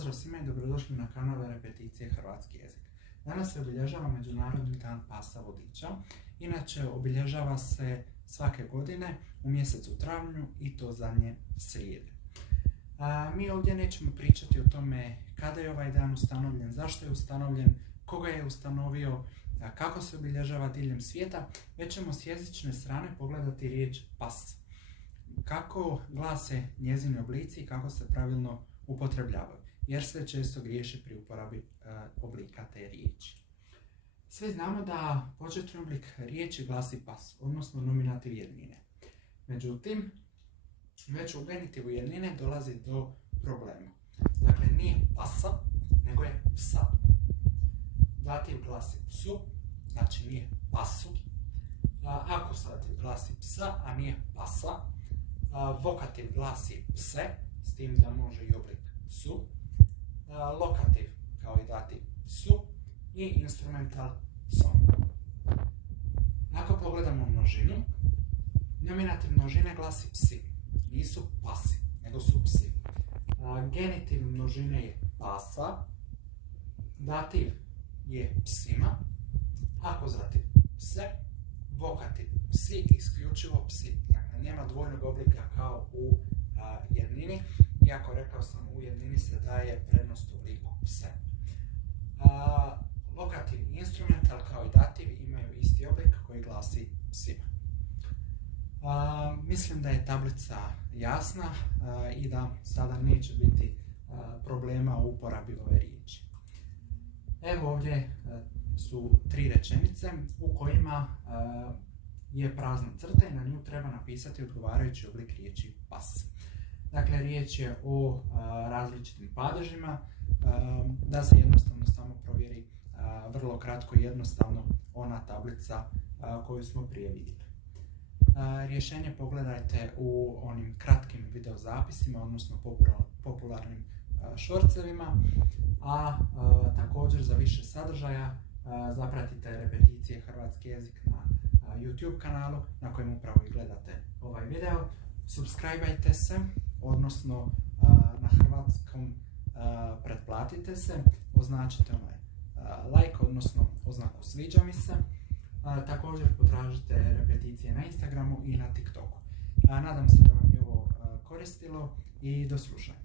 Pozdrav svima i dobrodošli na kanal Repeticije hrvatski jezik. Danas se obilježava Međunarodni dan pasa vodiča. Inače, obilježava se svake godine u mjesecu travnju i to zadnje srijede. Mi ovdje nećemo pričati o tome kada je ovaj dan ustanovljen, zašto je ustanovljen, koga je ustanovio, kako se obilježava diljem svijeta, već ćemo s jezične strane pogledati riječ pas. Kako glase njezini oblici i kako se pravilno upotrebljavaju, jer se često griješi pri uporabi oblika te riječi. Svi znamo da početni oblik riječi glasi pas, odnosno nominativ jednine. Međutim, već u genitivu jednine dolazi do problema. Dakle, nije pasa, nego je psa. Dativ glasi psu, znači nije pasu. Akusativ glasi psa, a nije pasa. Vokativ glasi pse, s tim da može i oblik psu. Lokativ kao i dativ psu i instrumental psom. Ako pogledamo množinu, nominativ množine glasi psi. Nisu pasi, nego su psi. Genitiv množine je pasa, dativ je psima, akuzativ pse, vokativ psi, isključivo psi. Dakle, nema dvojnog oblika kao u jednini, iako rekao sam u jednini se daje prednost obliku pse. Lokativ i instrumental kao i dativ imaju isti oblik koji glasi psima. Mislim da je tablica jasna i da sada neće biti problema u uporabi ove riječi. Evo ovdje su 3 rečenice u kojima je prazna crta i na nju treba napisati odgovarajući oblik riječi pas. Dakle, riječ je o različitim padežima, da se jednostavno samo provjeri vrlo kratko i jednostavno ona tablica koju smo prije vidjeli. Rješenje pogledajte u onim kratkim videozapisima, odnosno popularnim šorcevima, a također za više sadržaja zapratite Repeticije hrvatski jezik na YouTube kanalu na kojem upravo i gledate ovaj video. Subscribeajte se, odnosno na hrvatskom pretplatite se, označite onaj like, odnosno oznaku sviđa mi se. Također potražite Repeticije na Instagramu i na TikToku. Nadam se da vam je ovo koristilo i do slušanja.